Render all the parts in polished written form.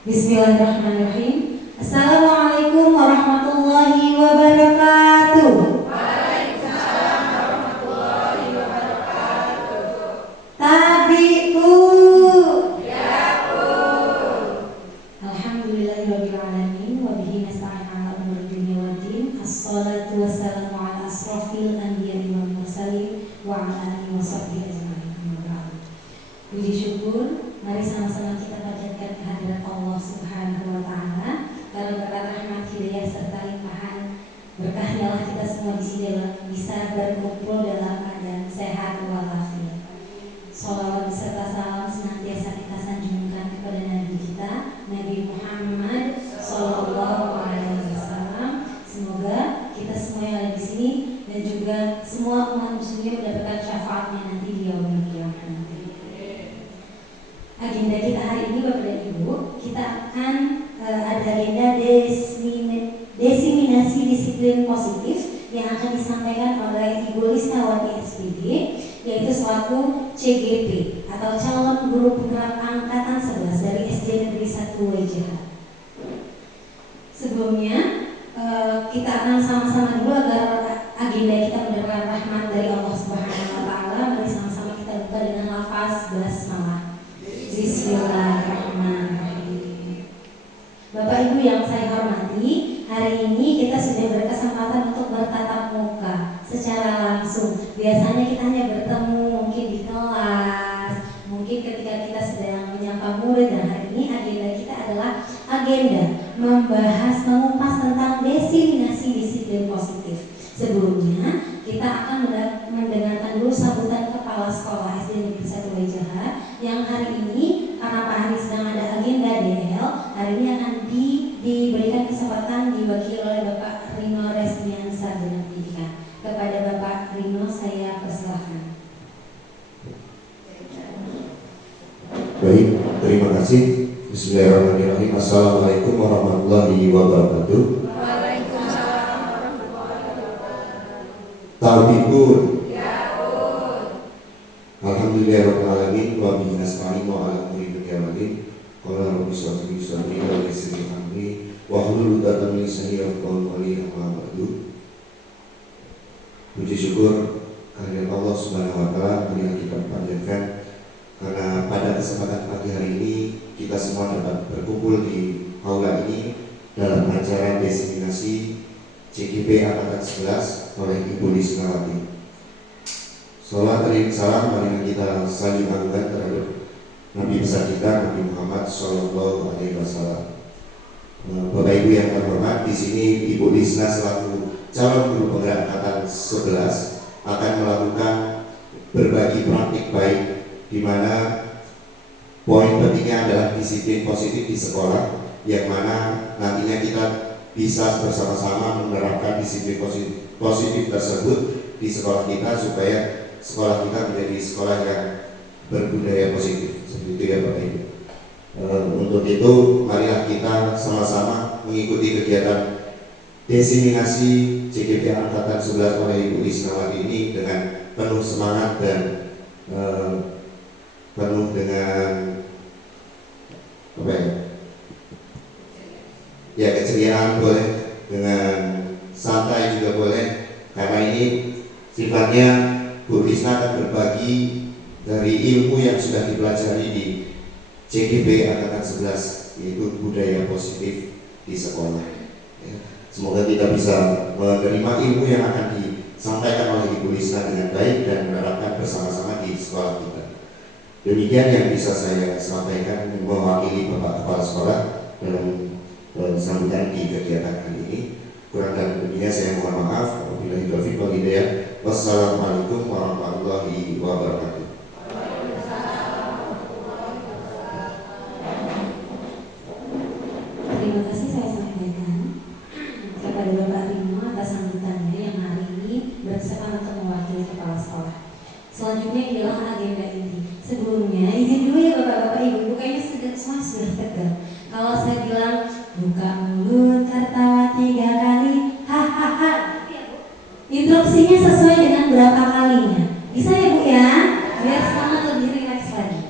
Bismillahirrahmanirrahim. Assalamualaikum warahmatullahi wabarakatuh. Waalaikumsalam warahmatullahi wabarakatuh. Tabi'u. Ya'u. Alhamdulillahirabbil alamin wa bihi nasta'in 'ala umuri dunya waddin. Assalatu wassalamu 'ala asrofil anbiya'i wal mursalin wa 'ala alihi washabbihi ajma'in. Amma ba'du. Puji syukur, mari sama-sama kita panjatkan kehadirat Allah Subhanahu wa taala. Karena berkat rahmat hidayah serta limpahan berkahnya lah kita semua di sini bisa berkumpul dalam keadaan sehat walafiat. Shalawat beserta salam senantiasa kita sanjungkan kepada Nabi kita, Nabi Muhammad Sallallahu Alaihi Wasallam. Semoga kita semua yang ada di sini dan juga semua umat muslimin mendapatkan syafaatnya nanti di yaumul qiyamah nanti. Agenda kita hari ini Bapak dan Ibu, kita akan ada agenda desiminasi disiplin positif yang akan disampaikan oleh Ibu Lisnawati SPD, yaitu selaku CGP atau calon guru penggerak angkatan 11 dari SD Negeri 1 WJH. Sebelumnya kita akan sama-sama dulu agar agenda kita mendapatkan rahmat dari Allah Subhanahu wa taala. Mari sama-sama kita buka dengan lafaz basmalah. Bismillahirrahmanirrahim. Bapak Ibu yang saya hormati, hari ini kita sudah berkesempatan untuk bertatap muka secara langsung. Biasanya kita hanya bertemu mungkin di kelas, mungkin ketika kita sedang menyapa murid, dan hari ini agenda kita adalah agenda membahas, mengupas tentang desiminasi disiplin positif. Sebelumnya kita akan mendengarkan dulu sambutan Kepala Sekolah SD Negeri 1 WJH yang hari ini karena Pak Hari sedang ada agenda DL, hari ini akan diberikan kesempatan diwakili oleh Bapak Rino Resmian Sarjana Pendidikan. Kepada Bapak Rino saya persilahkan. Baik, terima kasih. Bismillahirrahmanirrahim. Assalamualaikum warahmatullahi wabarakatuh. Waalaikumsalam warahmatullahi wabarakatuh. Tabi'un. Ya'un. Alhamdulillahirabbil alamin wa bihi nasta'in wa 'ala umuri dunya waddin. Qala rabbi shrah li sadri wa yassir li amri wa hlul 'uqdatam min lisani yafqahu qawli. Amma ba'du. Puji syukur kehadirat Allah Subhanahu wa taala yang kita panjatkan karena pada kesempatan pagi hari ini kita semua dapat berkumpul di aula ini dalam acara desiminasi CGP Angkatan 11 oleh Ibu Lisnawati. Salam marilah kita saling agungkan terhadap Nabi besar kita Nabi Muhammad Sallallahu Alaihi Wasallam. Bapak Ibu yang terhormat, di sini Ibu Lisna selaku calon guru penggerak angkatan 11 akan melakukan berbagi praktik baik, di mana poin pentingnya adalah disiplin positif di sekolah, yang mana nantinya kita bisa bersama-sama menerapkan disiplin positif tersebut di sekolah kita supaya sekolah kita menjadi sekolah yang berbudaya positif. Seperti itu ya Bapak Ibu. Untuk itu marilah kita sama-sama mengikuti kegiatan desiminasi CGP Angkatan 11 oleh Ibu Lisnawati ini dengan penuh semangat dan penuh dengan apa ya, keceriaan boleh, dengan santai juga boleh, karena ini sifatnya Bu Lisna akan berbagi dari ilmu yang sudah dipelajari di CGP Angkatan 11, yaitu budaya positif di sekolah. Ya, semoga kita bisa menerima ilmu yang akan disampaikan oleh Ibu Lisna dengan baik dan menerapkan bersama-sama di sekolah kita. Demikian yang bisa saya sampaikan mewakili Bapak Kepala Sekolah dalam sambutan di kegiatan kali ini. Kurang dan lebihnya saya mohon maaf. Wabillahi taufiq wal hidayah. Wassalamualaikum warahmatullahi wabarakatuh. Terima kasih saya sampaikan kepada Bapak Rino atas sambutannya yang hari ini berkesempatan untuk mewakili Kepala Sekolah. Selanjutnya adalah agenda inti. Sebelumnya izin dulu ya Bapak-Bapak Ibu, kayaknya semua sudah tegang. Kalau saya bilang buka mulut tertawa 3 kali, hahaha, interupsinya sesuai dengan berapa kalinya. Bisa ya Bu ya? Biar semangat lebih rileks lagi.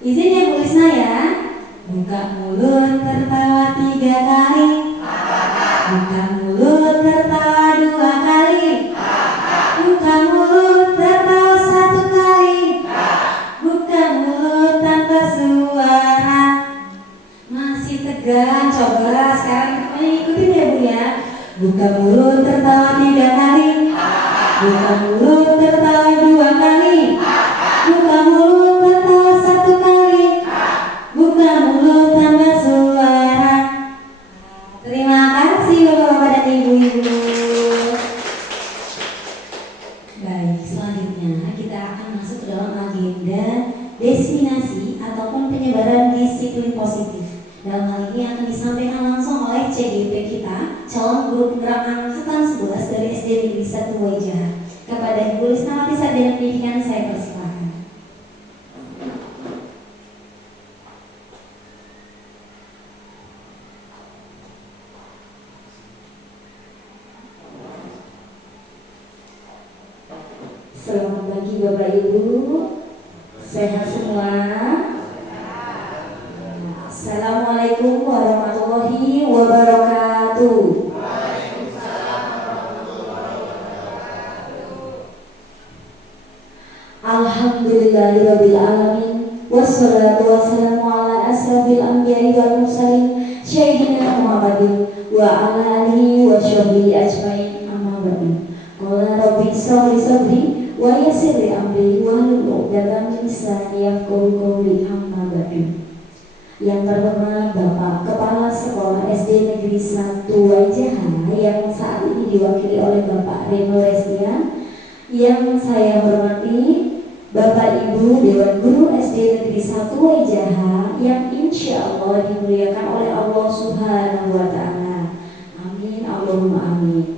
Izin ya Bu Lisna ya. Buka mulut kita akan masuk ke dalam agenda diseminasi ataupun penyebaran disiplin positif. Dalam hal ini akan disampaikan langsung oleh CGP kita, calon guru penggerak angkatan 11 dari SD Negeri 1 Waijaha. Kepada Ibu Lisnawati Sarjana Pendidikan saya persilakan. Selamat pagi Bapak Ibu, sehat semua. Assalamualaikum warahmatullahi wabarakatuh. Alhamdulillahirabbil alamin wassalatu wassalamu ala asrofil anbiya'i wal mursalin sayyidina Muhammadin wa ala alihi wa sahbihi ajmain amma ba'du. Qala rabbi ishrah li sadri wa yassir li amri wahlul 'uqdatam min lisani yafqahu qawli amma ba'du. Yang terhormat Bapak Kepala Sekolah SD Negeri 1 Waijaha yang saat ini diwakili oleh Bapak Reno Restian, yang saya hormati Bapak Ibu Dewan Guru SD Negeri 1 Waijaha yang insya Allah dimuliakan oleh Allah Subhanahu wa Ta'ala. Amin, Allahumma amin.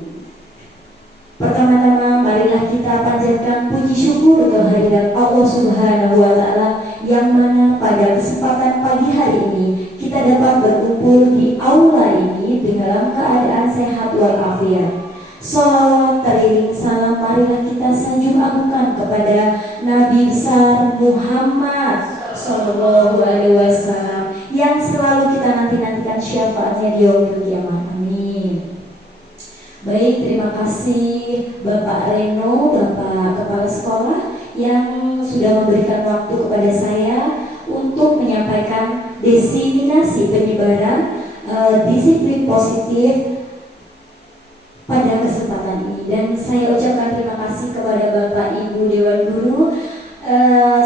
Pertama-tama marilah kita panjatkan puji syukur kehadirat Allah Subhanahu wa Ta'ala yang mana pada kesempatan pagi hari ini kita dapat berkumpul di aula ini dalam keadaan sehat walafiat. Salawat teriring salam marilah kita sanjung agungkan kepada Nabi besar Muhammad Sallallahu Alaihi Wasallam yang selalu kita nanti-nantikan syafaatnya di yaumil kiamat. Amin. Baik, terima kasih Bapak Reno, Bapak Kepala Sekolah yang sudah memberikan waktu kepada saya untuk menyampaikan diseminasi penyebaran disiplin positif pada kesempatan ini. Dan saya ucapkan terima kasih kepada Bapak Ibu Dewan Guru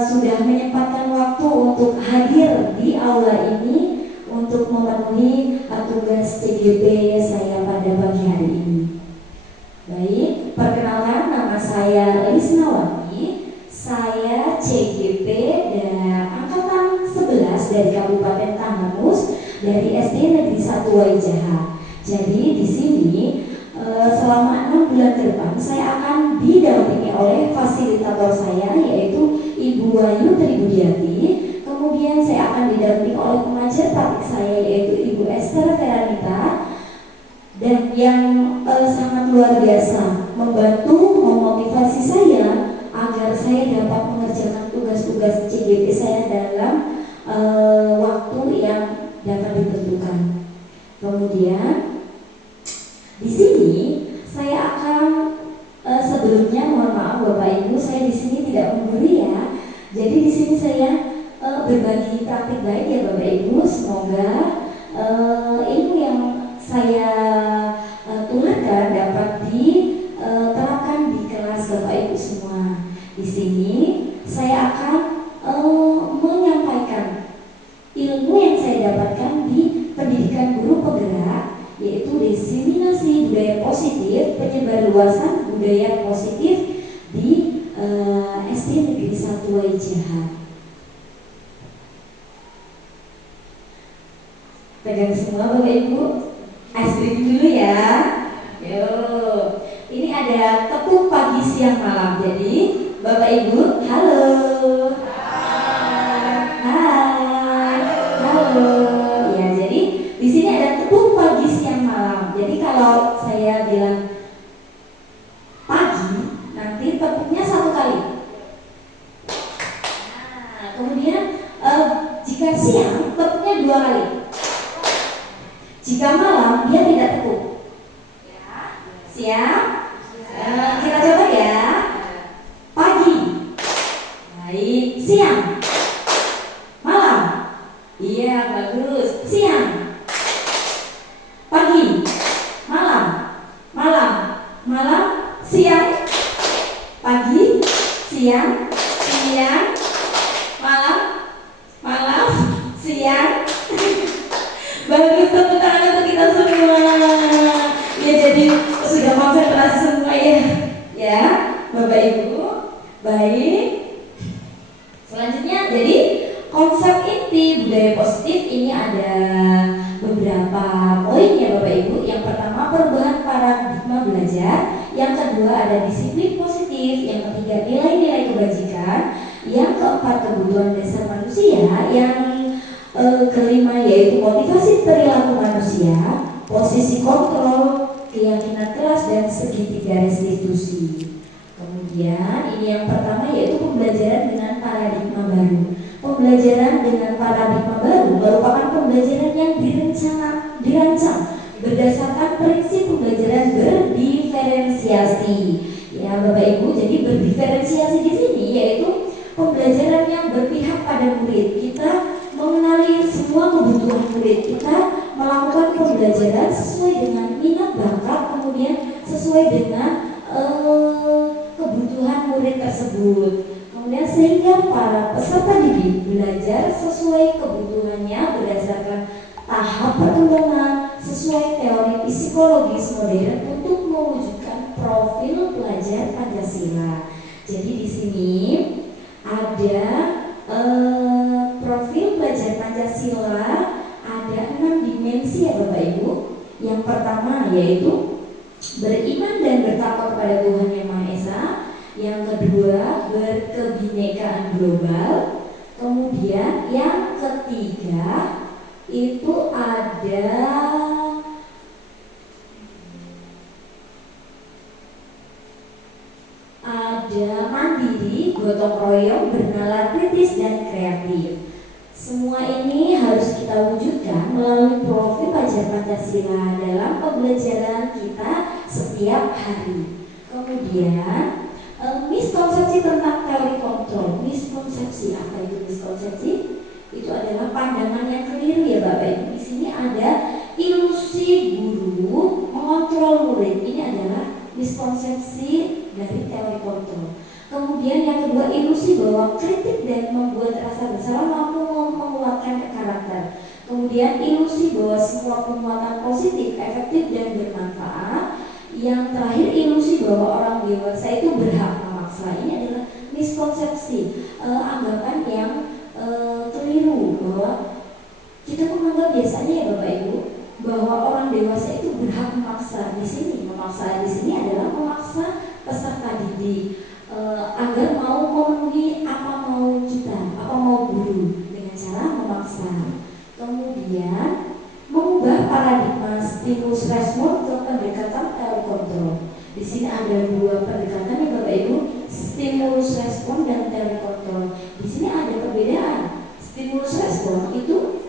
sudah menyempatkan waktu untuk hadir di aula ini untuk memenuhi tugas CGP saya pada pagi hari ini. Baik, perkenalkan nama saya Lisnawati. Saya CGP dan angkatan 11 dari Kabupaten Tamanus dari SD Negeri 1 Waijaha. Jadi di sini selama 6 bulan ke depan saya akan didampingi oleh fasilitator saya yaitu Ibu Wayu Tribudiati. Kemudian saya akan didampingi oleh pengajar praktik saya yaitu Ibu Esther Feranita, dan yang sangat luar biasa membantu memotivasi saya agar saya dapat mengerjakan tugas-tugas CGP saya dalam waktu yang dapat ditentukan. Kemudian di sini saya akan sebelumnya mohon maaf Bapak Ibu, saya di sini tidak mengguri ya. Jadi di sini saya berbagi praktik baik ya Bapak Ibu. Semoga ilmu yang saya tularkan dapat diterapkan di kelas Bapak Ibu semua. Di sini saya akan menyampaikan ilmu yang saya dapatkan di pendidikan guru penggerak, yaitu diseminasi budaya positif, penyebarluasan budaya positif di SD Negeri 1 Waijaha. Pegang semua Bapak Ibu, ice cream dulu ya. Yo, ini ada tepung pagi siang malam. Jadi Bapak Ibu, halo. Hai. Halo. Ya, jadi di sini ada tepung pagi siang malam. Jadi kalau saya bilang pagi, nanti tepungnya 1 kali. Nah, kemudian jika siang tepungnya 2 kali. Jika malam dia tidak tepung. Siap? Kita coba ya. Pagi. Baik. Siang. Malam. Iya, bagus. Siang. Pagi. Malam. Malam. Malam. Siang. Pagi. Siang. Siang. Malam. Malam. Siang. Bagus, tepuk tangan untuk kita semua. Ya, jadi sudah konsentrasi semua ya. Ya, Bapak Ibu. Baik. Selanjutnya, jadi konsep inti budaya positif ini ada beberapa poin ya Bapak Ibu. Yang pertama, perubahan paradigma belajar. Yang kedua, ada disiplin positif. Yang ketiga, nilai-nilai kebajikan. Yang keempat, kebutuhan dasar manusia. Yang kelima yaitu motivasi perilaku manusia, posisi kontrol, keyakinan kelas, dan segitiga restitusi. Kemudian ini yang pertama yaitu pembelajaran dengan paradigma baru. Pembelajaran dengan paradigma baru merupakan pembelajaran yang dirancang berdasarkan prinsip pembelajaran berdiferensiasi. Ya Bapak Ibu, jadi berdiferensiasi di sini yaitu pembelajaran yang berpihak pada murid. Kita mengenali semua kebutuhan murid. Kita melakukan pembelajaran sesuai dengan minat bakat, kemudian sesuai dengan kebutuhan murid tersebut. Kemudian sehingga para peserta didik belajar sesuai kebutuhannya berdasarkan tahap perkembangan sesuai teori psikologis modern untuk mewujudkan profil pelajar Pancasila. Jadi di sini ada profil pelajar Pancasila, ada 6 dimensi ya Bapak Ibu. Yang pertama yaitu beriman dan bertakwa kepada Tuhan Yang Maha Esa. Yang kedua, berkebinekaan global. Kemudian yang ketiga itu ada mandiri, gotong royong, bernalar kritis, dan kreatif. Semua ini harus kita wujudkan melalui profil pelajar Pancasila dalam pembelajaran kita setiap hari. Kemudian miskonsepsi tentang teori kontrol. Miskonsepsi, apa itu miskonsepsi? Itu adalah pandangan yang keliru ya Bapak Ibu. Di sini ada ilusi guru mengontrol murid. Ini adalah miskonsepsi dari teori kontrol. Kemudian yang kedua, ilusi bahwa kritik dan membuat rasa bersalah mampu menguatkan karakter. Kemudian ilusi bahwa semua penguatan positif, efektif, dan bermanfaat. Yang terakhir, ilusi bahwa orang dewasa itu berhak memaksa. Ini adalah miskonsepsi, anggapan yang keliru bahwa kita menganggap biasanya ya Bapak Ibu bahwa orang dewasa itu berhak memaksa. Memaksa di sini adalah memaksa peserta didik agar mau memenuhi apa mau kita, apa mau guru dengan cara memaksa. Kemudian mengubah paradigma stimulus respon ke pendekatan teori kontrol. Di sini ada 2 pendekatan ya Bapak Ibu, stimulus respon dan teori kontrol. Di sini ada perbedaan. Stimulus respon itu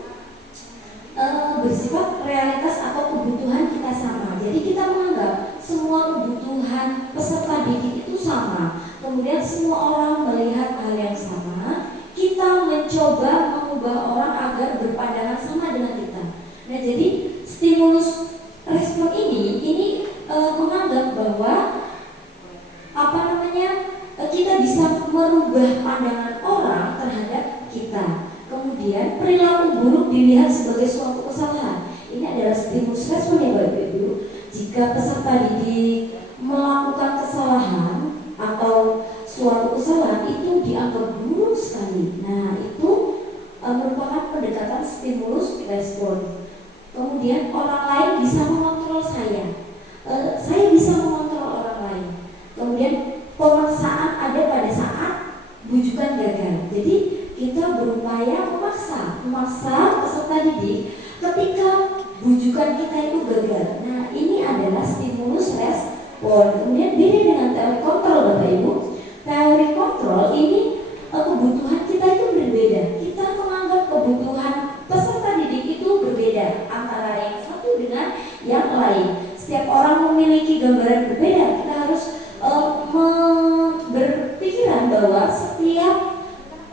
bersifat realitas atau kebutuhan kita sama. Jadi kita menganggap semua kebutuhan peserta didik itu sama. Kemudian semua orang melihat hal yang sama. Kita mencoba mengubah orang agar berpandangan sama dengan kita. Nah, jadi stimulus respon ini menganggap bahwa kita bisa merubah pandangan orang terhadap kita. Kemudian perilaku buruk dilihat sebagai suatu kesalahan. Ini adalah stimulus respon ya Bapak Ibu. Jika peserta didik melakukan kesalahan atau suatu kesalahan itu dianggap buruk sekali. Nah, itu merupakan pendekatan stimulus respon. Kemudian orang lain bisa mengontrol saya bisa mengontrol orang lain. Kemudian pemaksaan ada pada saat bujukan gagal. Jadi kita berupaya memaksa peserta didik ketika bujukan kita itu gagal. Nah, ini adalah stimulus respon. Kemudian beda dengan teori kontrol Bapak Ibu. Teori kontrol ini kebutuhan kita itu berbeda. Kita menganggap kebutuhan peserta didik itu berbeda antara yang satu dengan yang lain. Setiap orang memiliki gambaran berbeda. Kita harus berpikiran bahwa setiap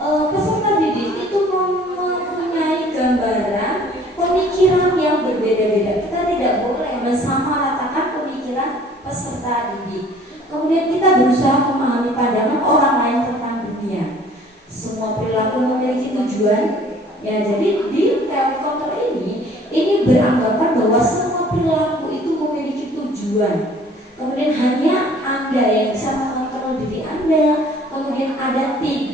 peserta didik itu mempunyai gambaran pemikiran yang berbeda-beda. Kita tidak boleh mensamaratakan pemikiran peserta didik. Kemudian kita berusaha memahami pandangan orang lain tentang dunia. Semua perilaku memiliki tujuan. Ya, jadi di teori kontrol ini beranggapan bahwa semua perilaku itu memiliki tujuan. Kemudian hanya Anda yang bisa mengontrol diri Anda. Kemudian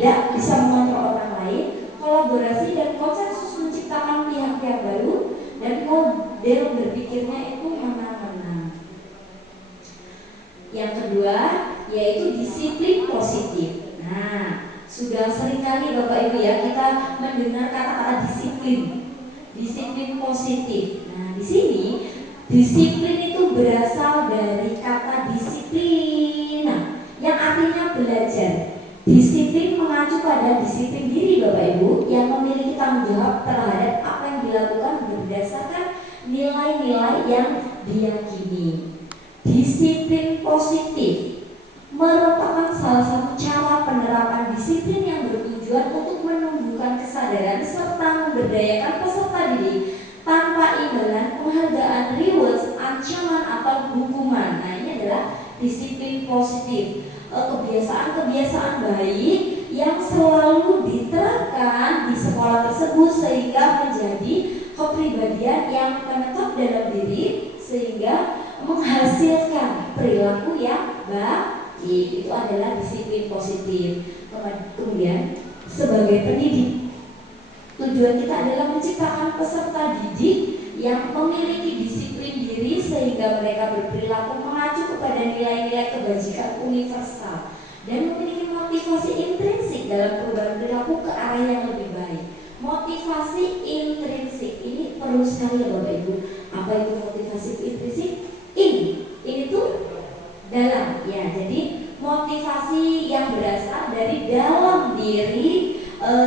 tidak bisa mengontrol orang lain, kolaborasi dan konsensus menciptakan pihak-pihak baru, dan model berpikirnya itu menang-menang. Yang kedua yaitu disiplin positif. Nah, sudah seringkali Bapak Ibu ya kita mendengar kata-kata disiplin positif. Nah, di sini disiplin itu berasal dari kata disiplina yang artinya belajar. Disiplin mengacu pada disiplin diri Bapak Ibu yang memiliki tanggung jawab terhadap apa yang dilakukan berdasarkan nilai-nilai yang diyakini. Disiplin positif merupakan salah satu cara penerapan disiplin yang bertujuan untuk menumbuhkan kesadaran serta memberdayakan peserta didik tanpa imbalan, penghargaan, rewards, ancaman atau hukuman. Nah, ini adalah disiplin positif. Kebiasaan-kebiasaan baik yang selalu diterapkan di sekolah tersebut sehingga menjadi kepribadian yang menetap dalam diri sehingga menghasilkan perilaku yang baik. Itu adalah disiplin positif. Kemudian sebagai pendidik, tujuan kita adalah menciptakan peserta didik yang memiliki disiplin diri sehingga mereka berperilaku mengacu kepada nilai-nilai kebajikan universal dan memiliki motivasi intrinsik dalam perubahan perilaku ke arah yang lebih baik. Motivasi intrinsik ini perlu sekali ya Bapak Ibu. Apa itu motivasi intrinsik? Ini tuh dalam ya. Jadi motivasi yang berasal dari dalam diri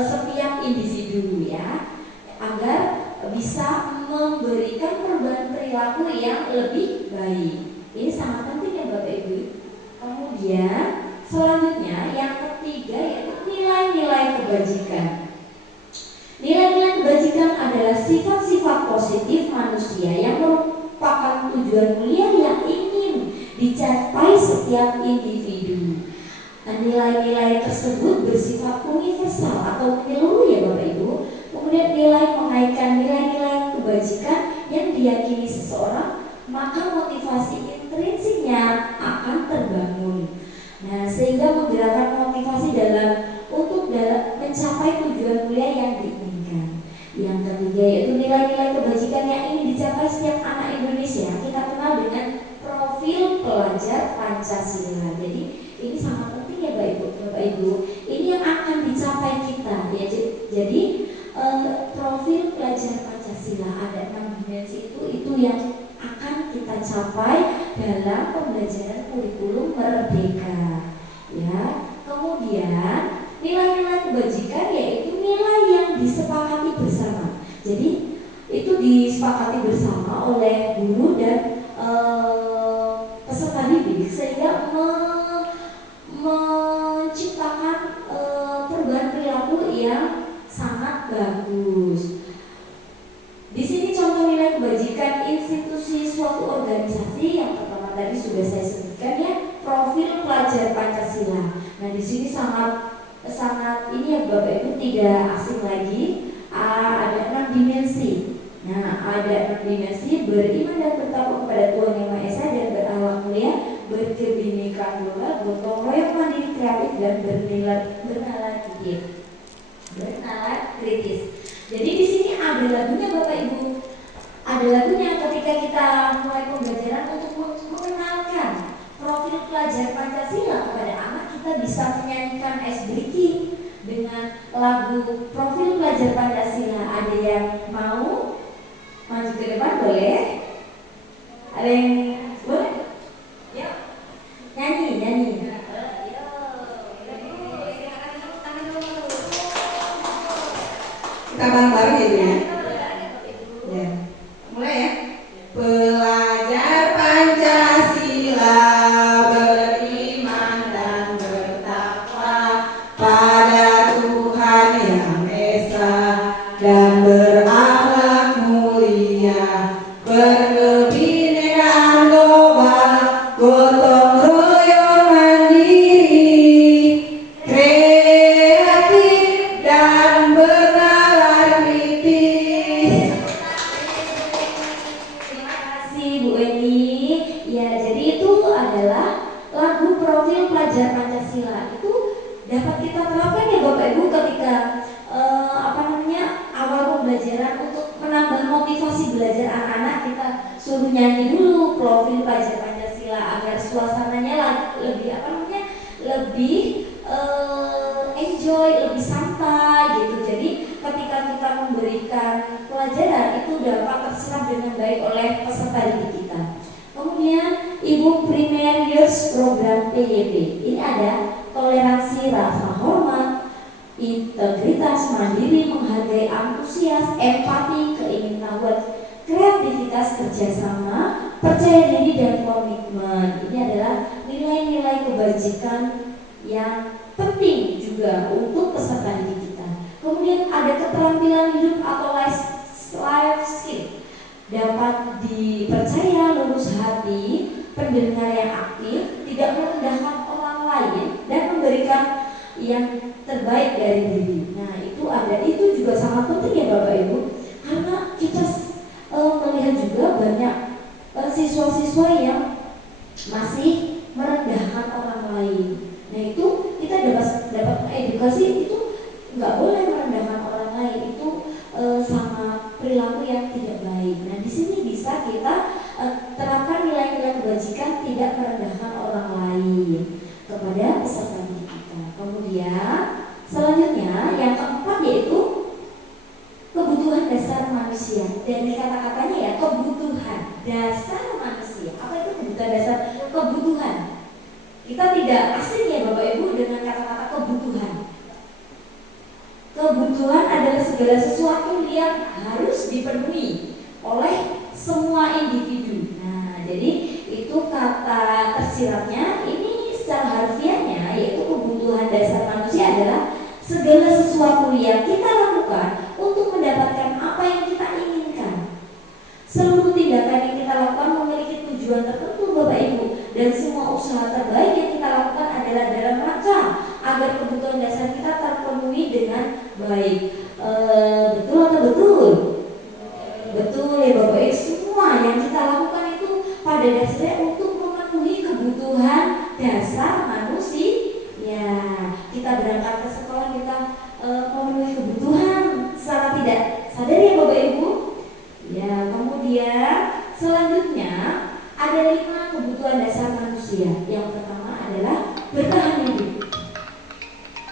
setiap individu ya, agar bisa memberikan perubahan perilaku yang lebih baik. Ini sangat penting ya Bapak Ibu. Kemudian selanjutnya yang ketiga yaitu nilai-nilai kebajikan. Nilai-nilai kebajikan adalah sifat-sifat positif manusia yang merupakan tujuan mulia yang ingin dicapai setiap individu. Nah, nilai-nilai tersebut bersifat universal atau menyeluruh ya Bapak Ibu. Kemudian nilai mengaitkan nilai-nilai kebajikan yang diyakini seseorang, maka motivasi intrinsiknya akan terbangun. Nah, sehingga menggerakkan motivasi untuk mencapai tujuan mulia yang diinginkan. Yang ketiga yaitu nilai-nilai kebajikan yang ingin dicapai setiap anak Indonesia. Kita kenal dengan profil pelajar Pancasila. Jadi ini sangat penting ya Bapak Ibu. Ini yang akan dicapai kita ya. Jadi profil pelajar Pancasila ada 6 dimensi itu yang akan kita capai dalam pembelajaran kurikulum merdeka. Ya. Kemudian nilai-nilai kebajikan yaitu nilai yang disepakati bersama. Jadi itu disepakati bersama oleh guru dan peserta didik sehingga menciptakan perubahan perilaku yang sangat bagus. Di sini contoh nilai kebajikan institusi suatu organisasi yang pertama tadi sudah saya sebutkan ya, profil pelajar Pancasila. Nah, di sini sangat ini ya Bapak Ibu tidak asing lagi. Ada 6 dimensi. Nah, ada 6 dimensi: beriman dan bertakwa kepada Tuhan Yang Maha Esa dan berakhlak mulia, berkebinekaan tunggal, gotong royong, mandiri, kreatif dan bernalar kritis. Jadi di sini ada lagunya Bapak Ibu. Ada lagunya ketika kita mulai pembelajaran untuk mengenalkan profil pelajar Pancasila kepada anak, kita bisa menyanyikan ice breaking dengan lagu profil pelajar Pancasila. Ada yang mau maju ke depan boleh? Ada yang boleh? Ya, nyanyi. Kita bareng-bareng ya Bu ya. Ya. Mulai ya. Pelajar Pancasila beriman dan bertakwa pada Tuhan Yang Esa dan berakhlak mulia, berkebinekaan global, gotong royong, mandiri, kreatif dan bernalar kritis. Terima kasih Bu Eni. Ya, jadi itu adalah lagu profil pelajar Pancasila. Itu dapat kita terapkan ya nyanyi dulu profil pelajar Pancasila agar suasananya lebih lebih enjoy, lebih santai gitu. Jadi ketika kita memberikan pelajaran itu dapat terserap dengan baik oleh peserta didik kita. Kemudian Ibu Primer Years Program PYP. Ini ada toleransi, rasa hormat, integritas, mandiri, menghargai, antusias, empati, keingintahuan, kreativitas, kerjasama, percaya diri, dan komitmen. Ini adalah nilai-nilai kebajikan yang penting juga untuk peserta didik kita. Kemudian ada keterampilan hidup atau life skill. Dapat dipercaya, lurus hati, pendengar yang aktif, tidak merendahkan orang lain, dan memberikan yang terbaik dari diri. Nah, itu juga sangat penting ya Bapak Ibu, karena kita melihat juga banyak siswa-siswa yang masih merendahkan orang lain. Nah, itu kita dapat edukasi itu nggak boleh merendahkan orang lain, itu sama perilaku yang tidak baik. Nah, di sini bisa kita terapkan nilai-nilai kebajikan, tidak merendahkan orang lain kepada peserta didik kita. Kemudian selanjutnya yang keempat yaitu kebutuhan dasar manusia. Dari kata-katanya ya, kebutuhan dasar manusia. Apa itu kebutuhan dasar? Kebutuhan. Kita tidak asing ya Bapak Ibu dengan kata-kata kebutuhan. Kebutuhan adalah segala sesuatu yang harus dipenuhi oleh semua individu. Nah, jadi itu kata tersiratnya. Ini secara harfiahnya yaitu kebutuhan dasar manusia adalah segala sesuatu yang kita lakukan untuk mendapatkan apa yang kita inginkan. Seluruh tindakan yang kita lakukan memiliki tujuan tertentu Bapak Ibu, dan semua usaha terbaik yang kita lakukan adalah dalam rangka agar kebutuhan dasar kita terpenuhi dengan baik. Betul atau betul? Betul ya Bapak Ibu, semua yang kita lakukan itu pada dasarnya untuk memenuhi kebutuhan dasar manusia. Ya, kita berangkat ke sekolah, kita memenuhi kebutuhan secara tidak sadar ya Bapak Ibu. Ya, kemudian selanjutnya ada 5 kebutuhan dasar manusia. Yang pertama adalah bertahan hidup.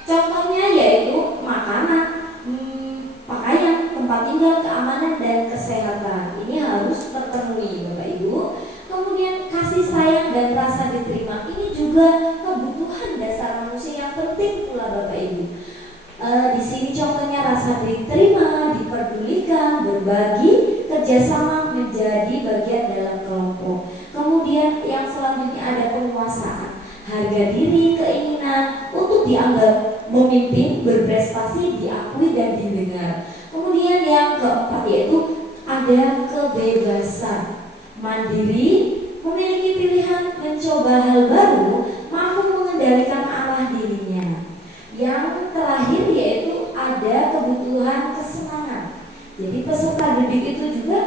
Contohnya yaitu makanan, pakaian, tempat tinggal, keamanan, dan kesehatan. Ini harus terpenuhi Bapak Ibu. Kemudian kasih sayang dan rasa diterima. Ini juga kebutuhan dasar manusia yang penting pula Bapak Ibu. Di sini contohnya rasa diterima, diperdulikan, berbagi, kerjasama, menjadi bagian dalam kelompok. Kemudian yang selanjutnya ada penguasaan, harga diri, keinginan untuk dianggap memimpin, berprestasi, diakui, dan didengar. Kemudian yang keempat yaitu ada kebebasan, mandiri, memiliki pilihan, mencoba hal baru, mampu mengendalikan arah dirinya. Yang terakhir yaitu ada kebutuhan kesenangan. Jadi peserta didik itu juga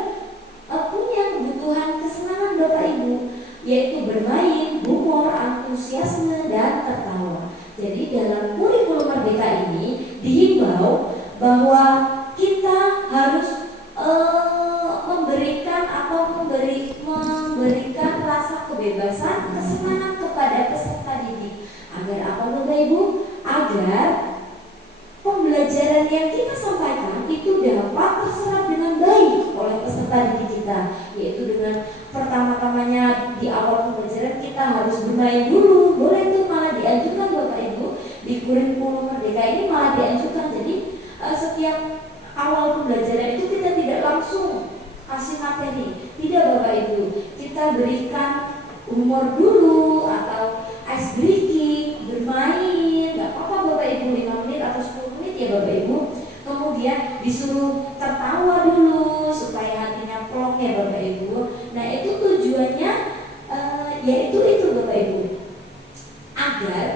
punya kebutuhan kesenangan Bapak Ibu, yaitu bermain, humor, antusiasme, dan tertawa. Jadi dalam kurikulum Merdeka ini dihimbau bahwa kita harus memberikan rasa kebebasan, kesenangan kepada peserta didik. Agar apa Bapak Ibu? Agar pembelajaran yang kita sampaikan itu dapat terserap dengan baik oleh peserta didik kita, yaitu dengan pertama-tamanya di awal pembelajaran kita harus bermain dulu. Boleh itu malah dianjurkan Bapak Ibu, di kurikulum Merdeka ini malah dianjurkan. Jadi setiap awal pembelajaran itu kita tidak langsung kasih materi, tidak Bapak Ibu, kita berikan humor dulu atau ice breaking, bermain, nggak apa-apa Bapak Ibu, 5 menit atau 10 menit ya Bapak Ibu. Kemudian disuruh tertawa dulu supaya hatinya plong ya Bapak Ibu. Nah itu tujuannya yaitu itu Bapak Ibu, agar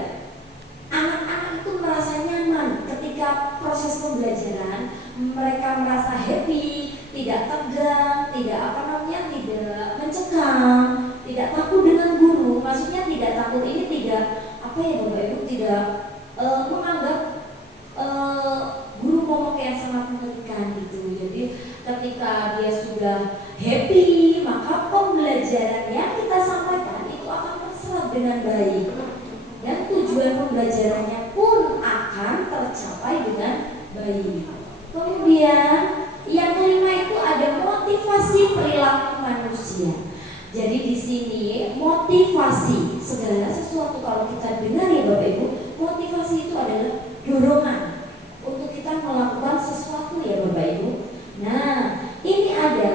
anak-anak itu merasa nyaman ketika proses pembelajaran. Mereka merasa happy, tidak tegang, tidak tidak mencekam, tidak takut dengan guru. Maksudnya tidak takut ini tidak Bapak Ibu, tidak menganggap guru ngomong yang sangat mengerikan gitu. Jadi ketika dia sudah happy, maka tercapai dengan baik. Kemudian yang kelima itu ada motivasi perilaku manusia. Jadi di sini motivasi segala sesuatu kalau kita dengar ya Bapak Ibu, motivasi itu adalah dorongan untuk kita melakukan sesuatu ya Bapak Ibu. Nah, ini ada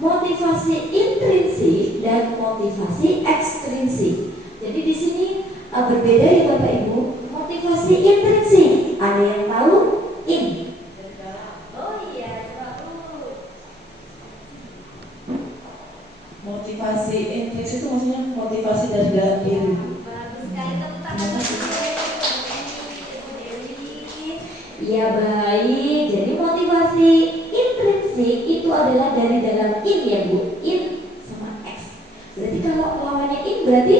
motivasi intrinsik dan motivasi ekstrinsik. Jadi di sini berbeda ya Bapak Ibu. Motivasi intrinsik, ada yang tahu? In. Oh iya, bagus. Motivasi intrinsik itu maksudnya motivasi dari dalam diri. Bagus sekali, tepuk tangan. Ya baik, jadi motivasi intrinsik itu adalah dari dalam in ya Bu, in sama X. Berarti kalau lawannya in berarti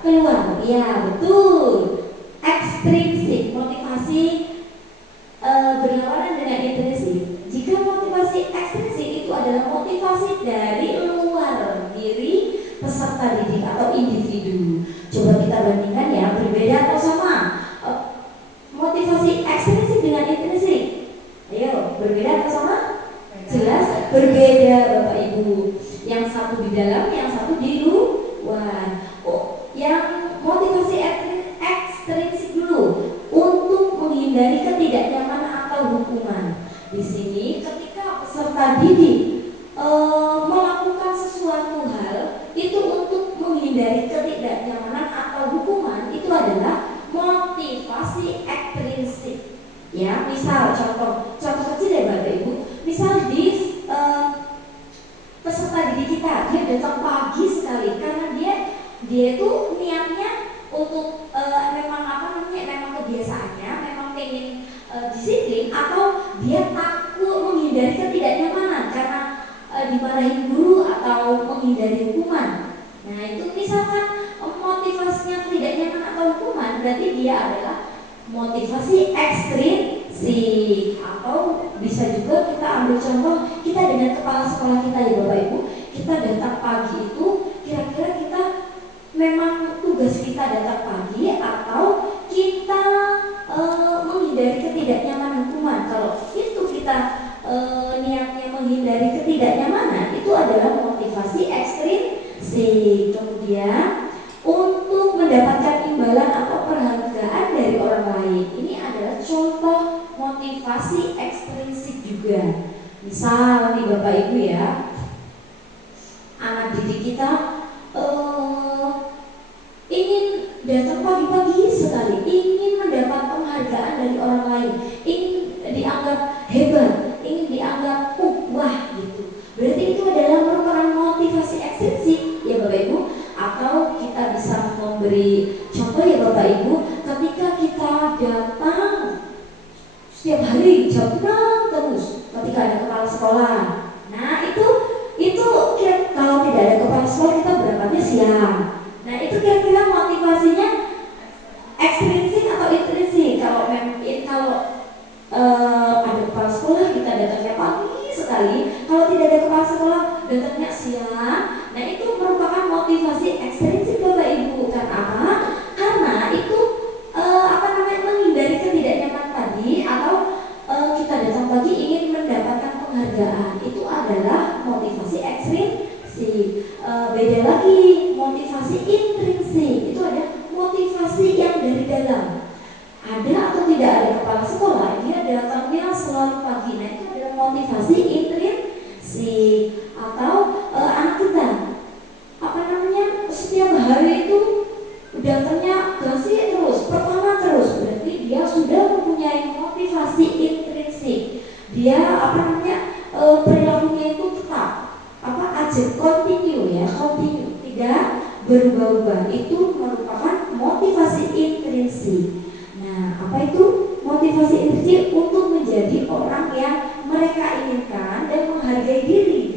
keluar, ya betul. Ekstrinsik, motivasi berlawanan dengan intrinsik. Jika motivasi ekstrinsik itu adalah motivasi dari luar diri peserta didik atau individu. Coba kita bandingkan ya, berbeda atau sama? Motivasi ekstrinsik dengan intrinsik. Ayo, berbeda atau sama? Jelas berbeda Bapak Ibu. Yang satu di dalam, yang satu di luar. Oh, yang motivasi ekstrinsik dulu untuk menghindari ketidaknyamanan atau hukuman. Di sini ketika peserta didik melakukan sesuatu hal itu untuk menghindari ketidaknyamanan atau hukuman, itu adalah motivasi ekstrinsik. Ya, misal contoh kecil ya Bapak Ibu. Misal di peserta didik kita, dia datang pagi sekali karena dia itu niatnya untuk memang kebiasaannya, memang pengen disiplin, atau dia takut menghindari ketidaknyamanan karena dimarahin guru atau menghindari hukuman. Nah itu misalkan motivasinya tidak nyaman atau hukuman, berarti dia adalah motivasi ekstrinsik. Atau bisa juga kita ambil contoh kita dengan kepala sekolah kita ya Bapak Ibu. Kita datang pagi itu kira-kira kita memang tugas kita datang pagi atau kita menghindari ketidaknyamanan hukuman. Kalau itu kita niatnya menghindari ketidaknyamanan, itu adalah motivasi ekstrinsik. Kemudian untuk mendapatkan imbalan atau penghargaan dari orang lain, ini adalah contoh motivasi ekstrinsik juga. Misal nih Bapak Ibu ya, anak didik kita ingin datang pagi-pagi sekali, ingin mendapat penghargaan dari orang lain, ingin dianggap hebat, ingin dianggap wah gitu. Berarti itu adalah merupakan motivasi ekstrinsik ya Bapak Ibu. Atau kita bisa memberi contoh ya Bapak Ibu, ketika kita datang setiap hari jam 6 terus ketika ada kepala sekolah. Nah itu kalau tidak ada kepala sekolah kita berangkatnya siang. Nah itu kira-kira motivasinya ekstrinsik atau intrinsik? Kalau ada kepala sekolah kita datangnya pagi sekali, kalau tidak ada kepala sekolah datangnya siang. Nah itu merupakan motivasi ekstrinsik Bapak Ibu. Karena apa? Karena itu menghindari ketidaknyamanan tadi, atau kita datang pagi ingin mendapatkan penghargaan. Itu adalah motivasi ekstrinsik. Beda lagi motivasi intrinsik, itu ada motivasi yang dari dalam. Ada atau tidak ada kepala sekolah, dia datangnya selalu pagi. Nah itu adalah motivasi intrinsik. Atau anak kita setiap hari itu datangnya kasih terus, pertama terus, berarti dia sudah mempunyai motivasi intrinsik. Dia perilakunya itu tetap continue, tidak berubah-ubah. Itu merupakan motivasi intrinsik. Nah, apa itu motivasi intrinsik? Untuk menjadi orang yang mereka inginkan dan menghargai diri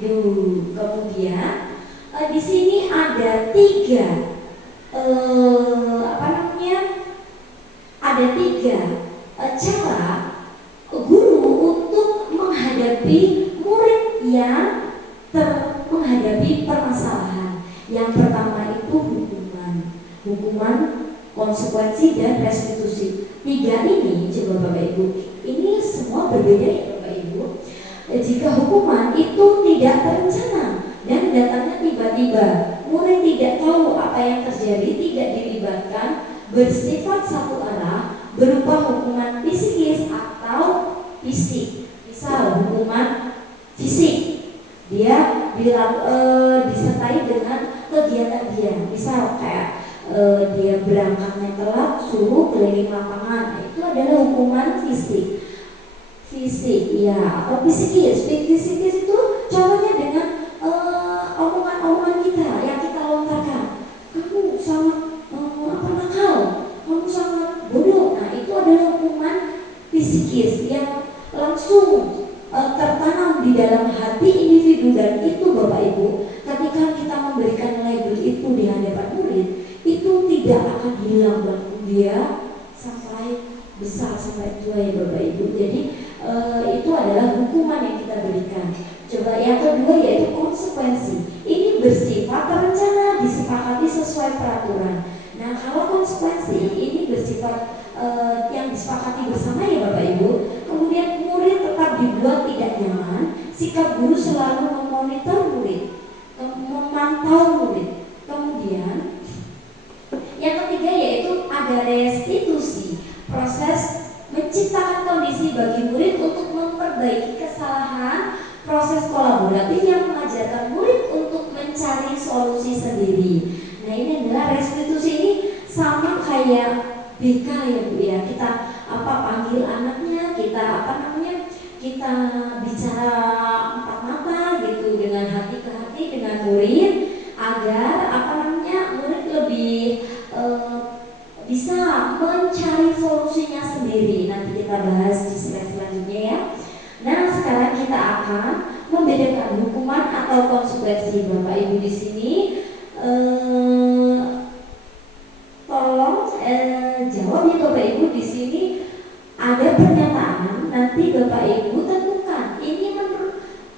Kemudian di sini ada tiga ada tiga cara guru untuk menghadapi murid yang menghadapi permasalahan. Yang pertama itu hukuman, konsekuensi, dan restitusi. Tiga ini, coba Bapak Ibu, ini semua berbeda ya Bapak Ibu. Jika hukuman itu tidak terencana dan datangnya tiba-tiba, murid tidak tahu apa yang terjadi, tidak dilibatkan, bersifat satu arah, berupa hukuman psikis atau fisik. Misal hukuman fisik, dia disertai dengan kegiatan dia. Misal kayak dia berangkatnya telat, suruh keliling lapangan. Nah, itu adalah hukuman fisik ya, atau psikis. Psikis itu contohnya dengan omongan-omongan kita yang kita lontarkan. Kamu sangat nakal, kamu sangat bodoh. Nah, itu adalah hukuman psikis yang langsung tertanam di dalam hati individu. Dan itu Bapak Ibu, ketika kita memberikan label itu di hadapan murid, itu tidak akan hilang walaupun dia sampai besar, sampai tua ya Bapak Ibu. Jadi itu adalah hukuman yang kita berikan. Coba yang kedua yaitu konsekuensi. Ini bersifat terencana, disepakati sesuai peraturan. Nah, kalau konsekuensi ini bersifat yang disepakati bersama ya Bapak Ibu. Kemudian murid tetap dibuat tidak nyaman. Sikap guru selalu memonitor murid, memantau murid. Kemudian yang ketiga yaitu ada restitusi, proses menciptakan kondisi bagi murid untuk memperbaiki kesalahan, proses kolaboratif yang mengajarkan murid untuk mencari solusi sendiri. Nah, ini adalah restitusi. Ini sama kayak BK ya Bu ya. Kita panggil anaknya, kita kita bicara empat mata gitu, dengan hati ke hati dengan murid, agar murid lebih bisa mencari solusinya sendiri. Nanti kita bahas di slide selanjutnya ya. Nah, sekarang kita akan membedakan hukuman atau konsekuensi. Bapak Ibu di sini tolong jawab ya Bapak Ibu. Di sini ada pernyataan, nanti Bapak Ibu tentukan ini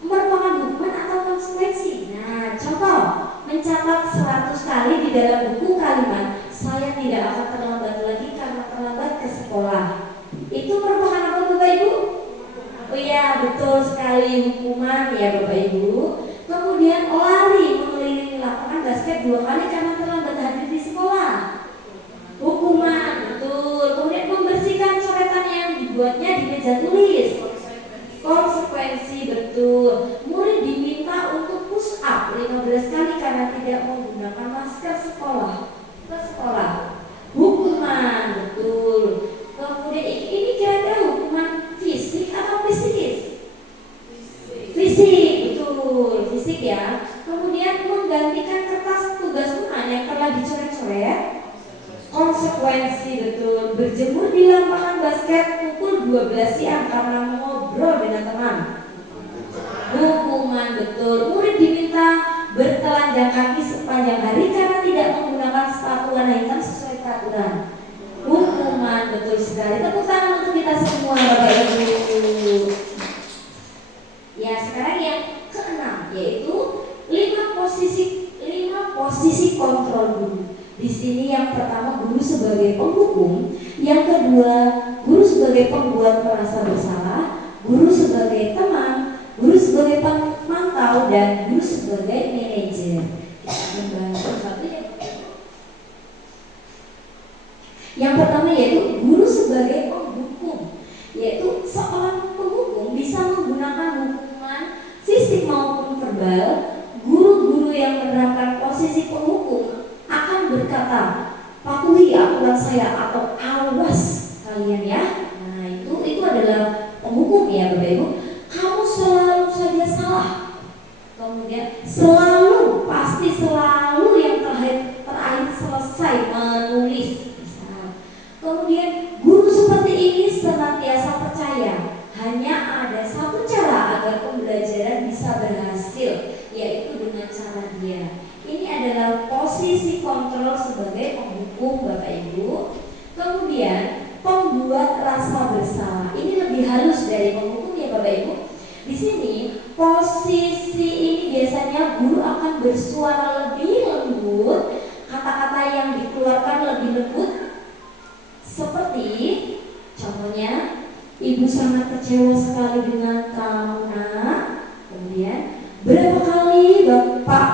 merupakan hukuman atau konsekuensi. Nah, contoh mencatat 100 kali di dalam buku kalimat "Saya tidak akan terlambat lagi karena terlambat ke sekolah." Itu merupakan apa Bapak Ibu? Oh iya, betul sekali, hukuman ya Bapak Ibu. Kemudian lari mengelilingi lapangan basket 2 kali karena terlambat hadir di sekolah. Hukuman, betul. Kemudian membersihkan coretan yang dibuatnya di meja tulis. Konsekuensi, betul. Murid diminta untuk push up 15 kali karena tidak menggunakan masker ke sekolah. Hukuman, betul. Kemudian ini kira-kira hukuman fisik atau psikis? Fisik, betul, fisik ya. Kemudian menggantikan kertas tugas rumah yang telah dicoret-coret. Konsekuensi, betul. Berjemur di lapangan basket pukul 12 siang karena ngobrol dengan teman. Hukuman, betul. Murid diminta bertelanjang kaki sepanjang hari karena tidak menggunakan sepatu warna hitam sesuai peraturan. Hukuman, betul sekali. Tepuk tangan untuk kita semua Bapak Ibu. Ya, sekarang yang keenam yaitu 5 posisi kontrol guru. Di sini yang pertama guru sebagai penghukum, yang kedua guru sebagai pembuat merasa bersalah, guru sebagai teman, guru sebagai pemantau, dan guru sebagai manajer. Kita akan bahas satu ya. Yang pertama yaitu guru sebagai penghukum, yaitu seorang penghukum bisa menggunakan hukuman fisik maupun verbal. Guru-guru yang menerapkan posisi penghukum akan berkata, "Patuhi aturan saya," atau "Awas kalian ya." Nah, itu adalah penghukum ya Bapak Ibu. Kamu selalu saja salah. Kemudian pasti selalu yang terakhir selesai menulis. Kemudian guru seperti ini senantiasa percaya hanya ada satu cara agar pembelajaran bisa berhasil, guru akan bersuara lebih lembut, kata-kata yang dikeluarkan lebih lembut. Seperti contohnya, ibu sangat kecewa sekali dengan kamu nak. Kemudian, berapa kali bapak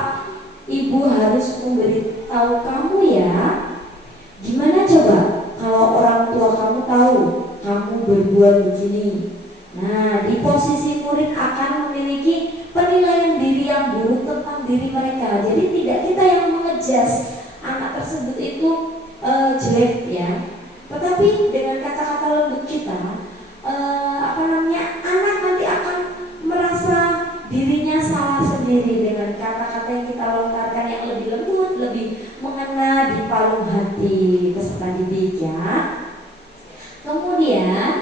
ibu harus memberitahu kamu ya? Gimana coba kalau orang tua kamu tahu kamu berbuat begini? Nah, di posisi murid akan memiliki penilaian diri yang buruk tentang diri mereka. Jadi tidak kita yang mengejas anak tersebut itu jelek ya. Tetapi dengan kata-kata lembut kita, anak nanti akan merasa dirinya salah sendiri dengan kata-kata yang kita lontarkan yang lebih lembut, lebih mengena di palung hati peserta didik ya. Kemudian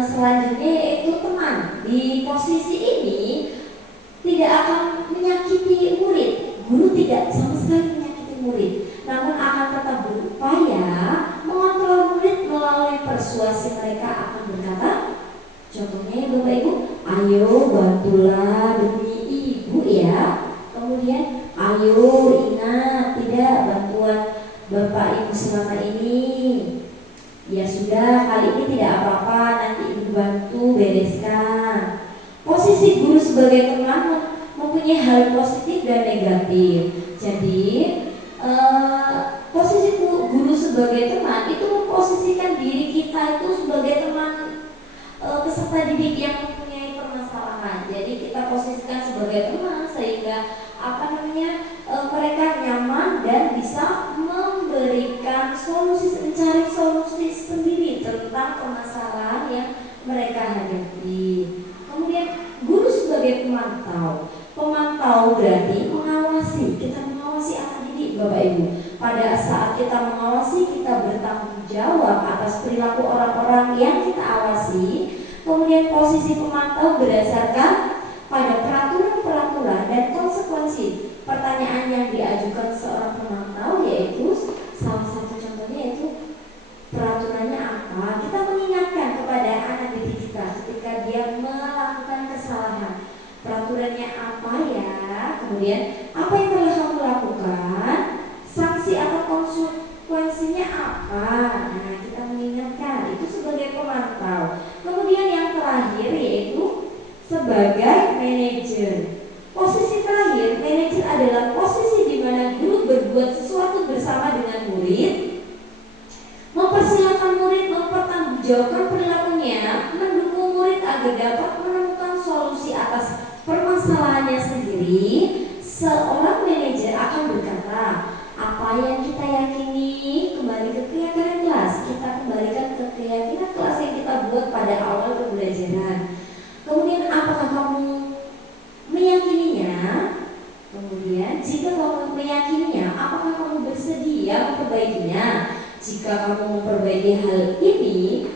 selanjutnya yaitu teman. Di posisi ini tidak akan menyakiti murid. Guru tidak sama sekali menyakiti murid, namun akan tetap berupaya mengontrol murid melalui persuasi. Mereka akan berkata, contohnya Bapak Ibu, ayo bantulah demi ibu ya. Kemudian, ayo ingat tidak bantuan Bapak Ibu selama ini. Ya sudah, kali ini tidak apa-apa, nanti ibu bantu bereskan. Posisi guru sebagai teman mempunyai hal positif dan negatif. Jadi posisi guru sebagai teman itu memposisikan diri kita itu sebagai teman peserta didik yang mempunyai permasalahan. Jadi kita posisikan sebagai teman sehingga mereka nyaman dan bisa memberikan solusi, mencari solusi sendiri tentang permasalahan yang mereka hadapi. Kemudian guru sebagai pemantau. Pemantau berarti mengawasi. Kita mengawasi anak didik Bapak Ibu. Pada saat kita mengawasi, kita bertanggung jawab atas perilaku orang-orang yang kita awasi. Kemudian posisi pemantau berdasarkan pada peraturan-peraturan dan konsekuensi pertanyaan yang diajukan seorang pemantau, yaitu salah satu contohnya yaitu peraturannya apa. Kita mengingatkan kepada anak didik kita ketika dia melakukan kesalahan, peraturannya apa ya, kemudian apa yang telah kamu lakukan, sanksi atau konsekuensinya apa. Nah, kita mengingatkan itu sebagai pemantau. Kemudian yang terakhir yaitu sebagai manajer. Posisi terakhir, manajer adalah posisi di mana guru berbuat sesuatu bersama dengan murid, mempersilahkan murid mempertanggungjawabkan perilakunya, mendukung murid agar dapat menemukan solusi atas permasalahannya sendiri. Seorang manajer akan berkata, apa yang kita yakini kembali ke keyakinan kelas, kita kembalikan ke keyakinan kelas yang kita buat pada awal pembelajaran. Kemudian apakah kamu meyakininya? Kemudian jika kamu meyakininya, apakah kamu bersedia memperbaikinya? Jika kamu memperbaiki hal ini